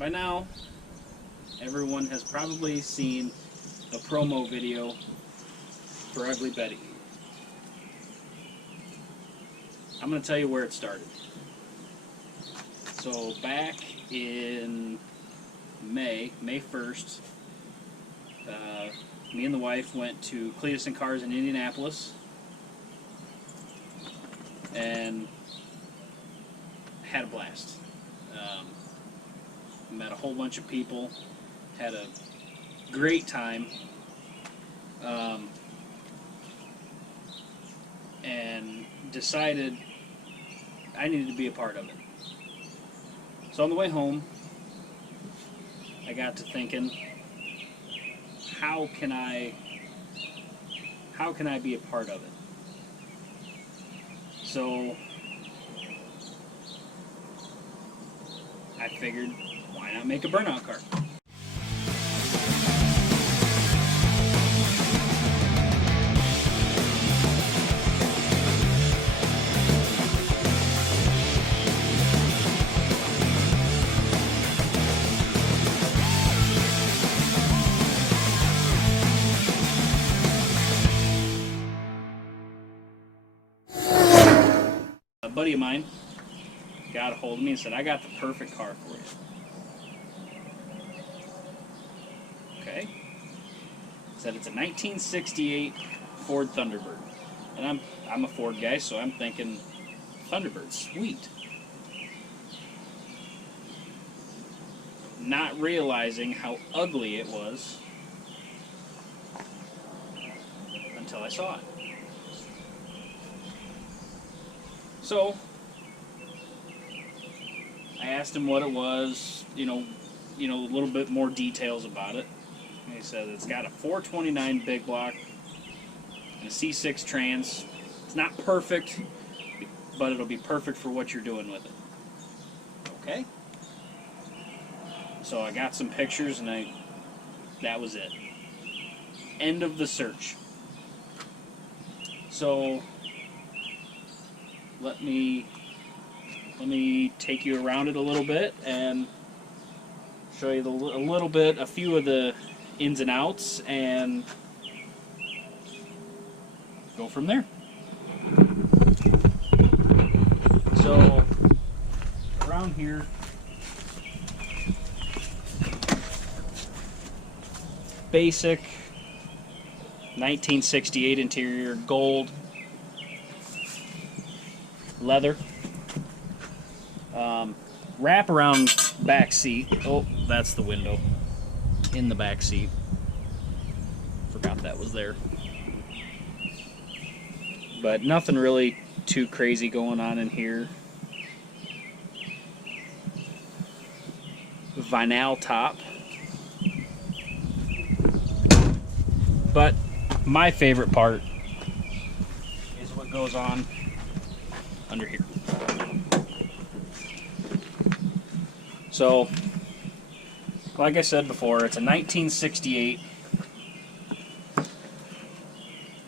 By now, everyone has probably seen the promo video for Ugly Betty. I'm going to tell you where it started. So back in May 1st, me and the wife went to Cletus and Cars in Indianapolis and had a blast. Met a whole bunch of people, had a great time, and decided I needed to be a part of it. So on the way home, I got to thinking, how can I be a part of it? So I figured, why not make a burnout car? A buddy of mine got a hold of me and said, I got the perfect car for you. Okay. Said it's a 1968 Ford Thunderbird. And I'm a Ford guy, so I'm thinking, Thunderbird, sweet. Not realizing how ugly it was until I saw it. So I asked him what it was, you know, a little bit more details about it. And he said it's got a 429 big block and a C6 trans. It's not perfect, but it'll be perfect for what you're doing with it. Okay. So I got some pictures, and that was it. End of the search. So let me take you around it a little bit and show you a few of the ins and outs, and go from there. So around here, basic 1968 interior, gold, leather, wrap around back seat. Oh, that's the window in the back seat. Forgot that was there. But nothing really too crazy going on in here. Vinyl top. But my favorite part is what goes on under here. So, like I said before, it's a 1968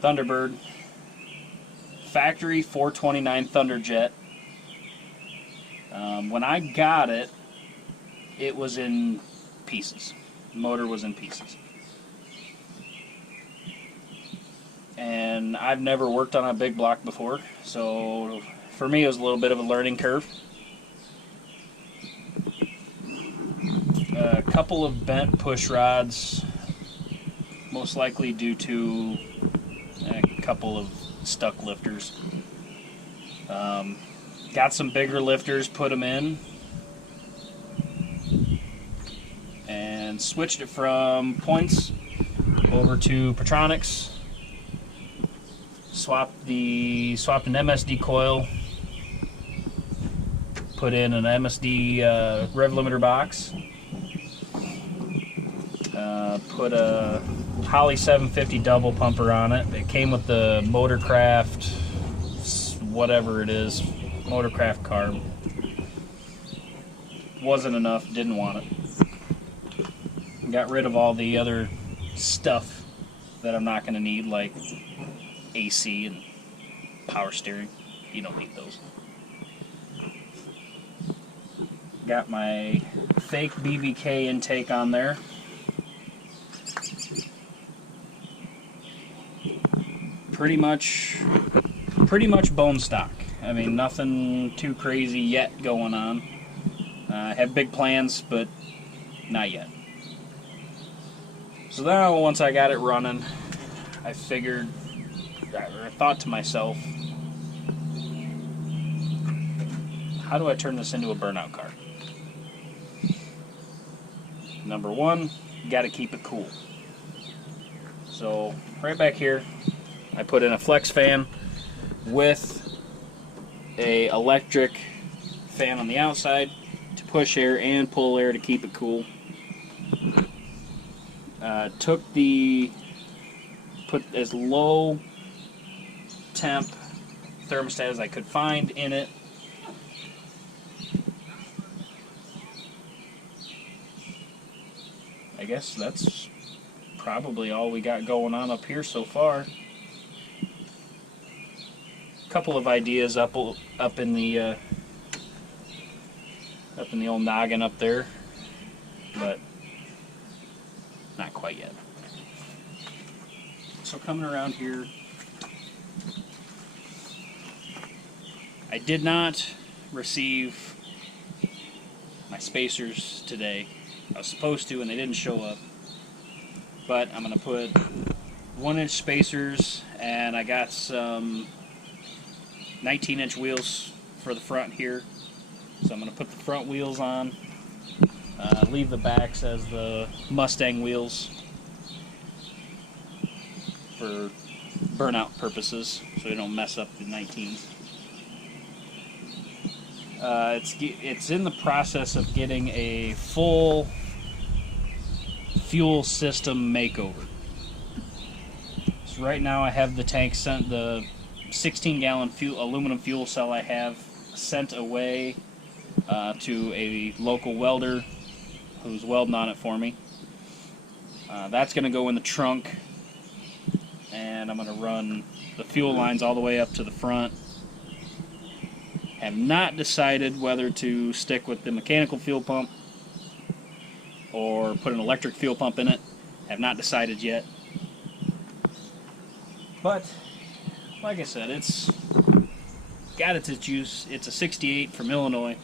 Thunderbird, factory 429 Thunderjet. When I got it, it was in pieces. The motor was in pieces. And I've never worked on a big block before, so for me it was a little bit of a learning curve. A couple of bent push rods, most likely due to a couple of stuck lifters. Got some bigger lifters, put them in, and switched it from points over to Petronics. Swapped an MSD coil, put in an MSD rev limiter box, put a Holley 750 double pumper on it. It came with the Motorcraft, whatever it is, Motorcraft carb. Wasn't enough, didn't want it. Got rid of all the other stuff that I'm not going to need, like AC and power steering. You don't need those. Got my fake BBK intake on there. Pretty much bone stock. I mean, nothing too crazy yet going on. I have big plans, but not yet. So then once I got it running, I thought to myself, how do I turn this into a burnout car? Number one, you got to keep it cool. So right back here, I put in a flex fan with a electric fan on the outside to push air and pull air to keep it cool. Put as low temp thermostat as I could find in it. I guess that's probably all we got going on up here so far. Couple of ideas up in the old noggin up there, but not quite yet. So coming around here, I did not receive my spacers today. I was supposed to, and they didn't show up. But I'm going to put 1-inch spacers, and I got some 19-inch wheels for the front here. So I'm going to put the front wheels on, leave the backs as the Mustang wheels for burnout purposes, so they don't mess up the 19s. It's in the process of getting a full fuel system makeover. So right now I have the tank sent, the 16-gallon aluminum fuel cell I have sent away to a local welder who's welding on it for me. That's going to go in the trunk, and I'm going to run the fuel lines all the way up to the front. Have not decided whether to stick with the mechanical fuel pump or put an electric fuel pump in it. Have not decided yet. But, like I said, it's got its juice. It's a 68 from Illinois.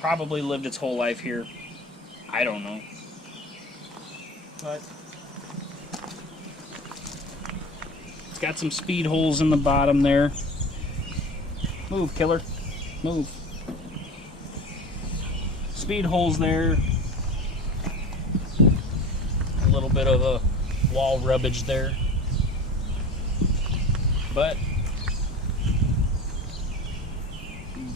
Probably lived its whole life here. I don't know. But it's got some speed holes in the bottom there. Move, killer. Move. Speed holes there. A little bit of a wall rubbage there. But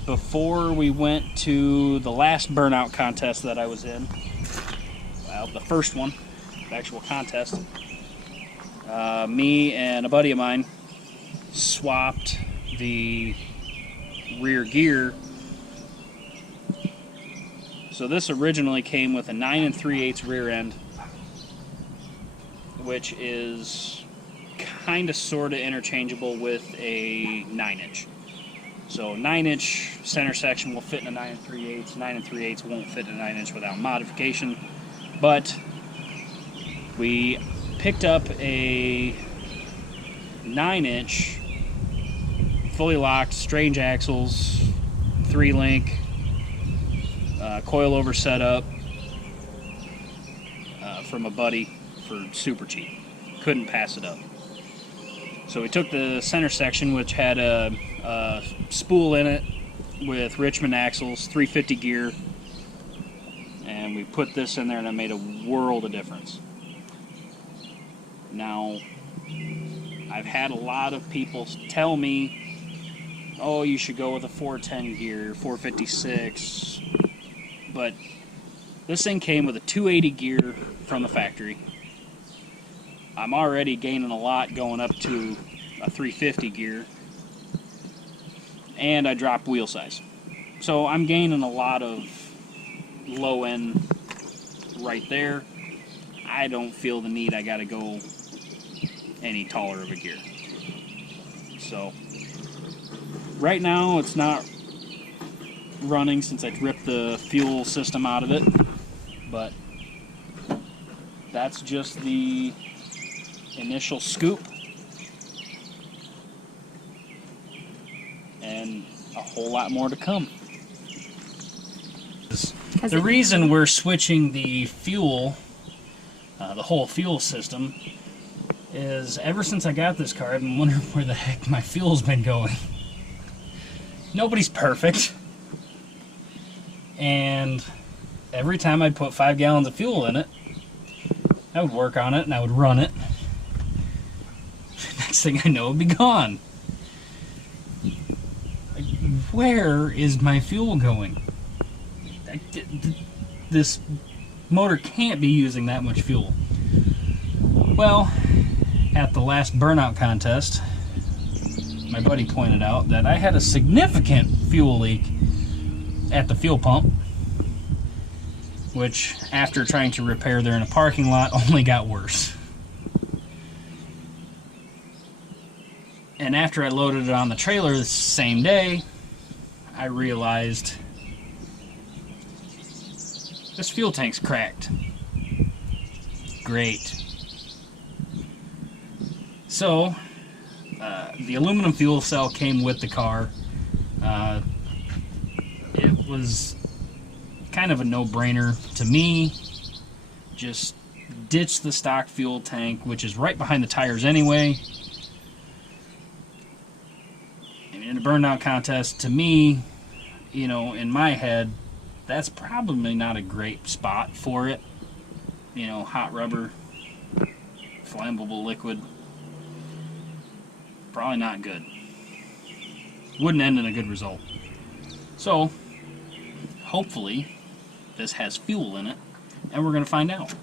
before we went to the last burnout contest that I was in, well, the first one, the actual contest, me and a buddy of mine swapped the rear gear. So this originally came with a 9 3/8 rear end, which is kind of sort of interchangeable with a 9-inch. So 9-inch center section will fit in a 9 3/8. 9 3/8 won't fit in a 9-inch without modification. But we picked up a 9-inch fully locked, strange axles, 3-link, coilover setup from a buddy for super cheap. Couldn't pass it up. So we took the center section, which had a spool in it with Richmond axles, 350 gear, and we put this in there, and it made a world of difference. Now, I've had a lot of people tell me, oh, you should go with a 410 gear, 456, but this thing came with a 280 gear from the factory. I'm already gaining a lot going up to a 350 gear, and I dropped wheel size. So I'm gaining a lot of low end right there. I don't feel the need I gotta go any taller of a gear. So right now it's not running since I ripped the fuel system out of it, but that's just the initial scoop, and a whole lot more to come. The reason we're switching the fuel, the whole fuel system, is ever since I got this car, I've been wondering where the heck my fuel's been going. Nobody's perfect. And every time I'd put 5 gallons of fuel in it, I would work on it and I would run it. Next thing I know, it'd be gone. Like, where is my fuel going? This motor can't be using that much fuel. Well, at the last burnout contest, my buddy pointed out that I had a significant fuel leak at the fuel pump, which, after trying to repair there in a parking lot, only got worse. And after I loaded it on the trailer the same day, I realized this fuel tank's cracked. Great. So, the aluminum fuel cell came with the car. It was kind of a no-brainer to me. Just ditch the stock fuel tank, which is right behind the tires anyway. And in a burnout contest, to me, you know, in my head, that's probably not a great spot for it. You know, hot rubber, flammable liquid. Probably not good. Wouldn't end in a good result. So, hopefully, this has fuel in it, and we're going to find out.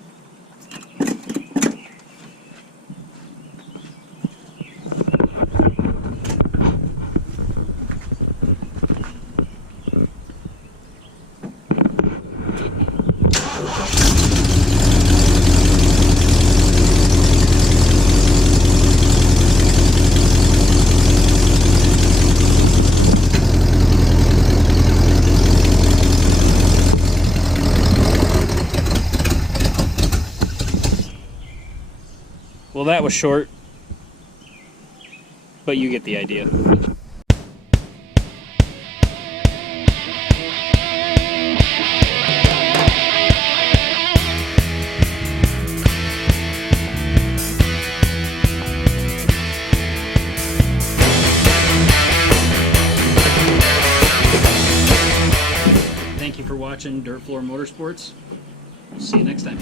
Well, that was short, but you get the idea. Thank you for watching Dirt Floor Motorsports. See you next time.